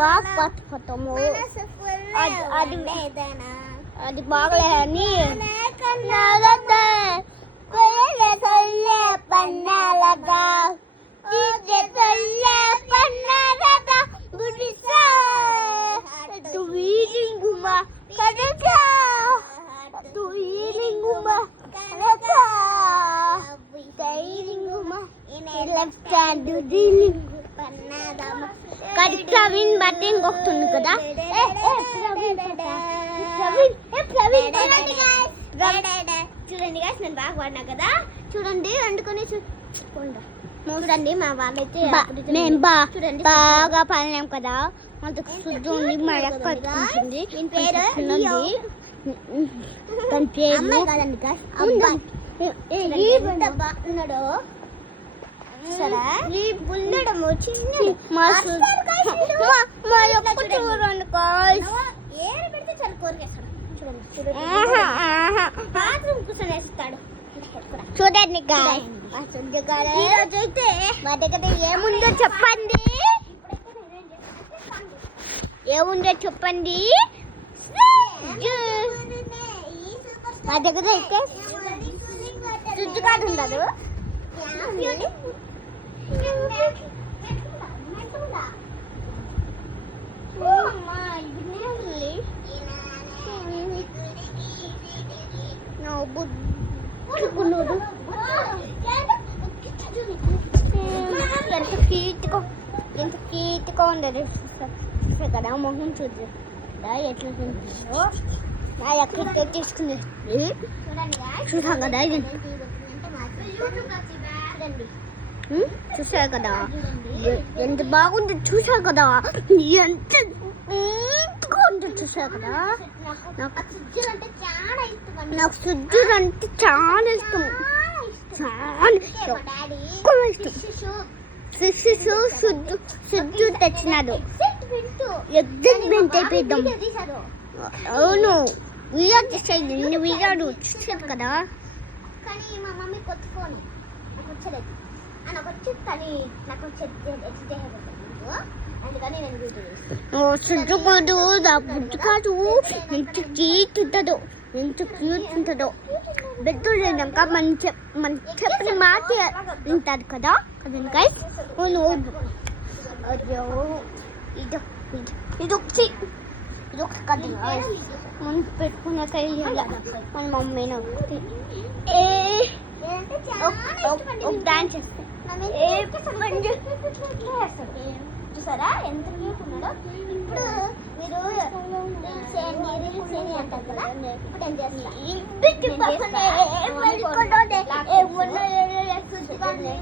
బాగా పట్టుకుంటాము. అది బాగలేదని ప్రవీణ్ బట్టి ఇంకొస్తుంది కదా. చూడండి గాయస్, నేను బాగా పడినా కదా. చూడండి వండుకొని చూడండి మా వాళ్ళైతే మేము బాగా పడినాం కదా. అందుకు శుద్ధి ఉంది, మా అక్క ఉంటుంది. దాని పేరు ఉన్నాడు. చూడండి మా దగ్గర ఏముందో చెప్పండి, ఏముందో చెప్పండి. మా దగ్గర అయితే ఫ్రిడ్జ్ కార్డు ఉండదు. ఎంత కీటుగా ఉండదు కదా. మొహం చూద్దా ఎట్లా తింటుందో. నా ఎక్కడితో తీసుకుని చూసాం కదా. ఇది చూసారు కదా ఎంత బాగుందో. చూసారు కదా ఎంత నీట్గా ఉందో. చూసారు కదా. నాకు సుజ్జులు అంటే చాలా ఇష్టం, చాలా ఇష్టం. ఫిష్ సుజ్జు తెచ్చినాడు. ఎగ్జైట్మెంట్ అయిపోయిద్దాం. అవును, వీడియో చేసేది. నిన్న వీడియో చూసారు కదా. కానీ మా మమ్మీ కొత్త ఫోన్ నాకు వచ్చలేదు. నాకు వచ్చేది కానీ నాకు వచ్చేది అందుకని నేను వీడియో చేస్తాను. సుజ్జు కాదు, నా బుజ్జు కాదు. ఎంత క్యూట్ ఉంటుందో, ఎంత క్యూట్ ఉంటుందో. బెడ్ లేనాక మన చెప్పిన మాట వింటారు కదా. కదండి గైస్. ఇది ఒక కథ మనం పెట్టుకున్నాక మన మమ్మీని ఒక డాన్స్ చేస్తాం. చూసారా ఎంత క్యూట్ ఉన్నాడో. ఇప్పుడు మీరు అంటారు కదా. ఇప్పుడు ఏం చేస్తున్నారు?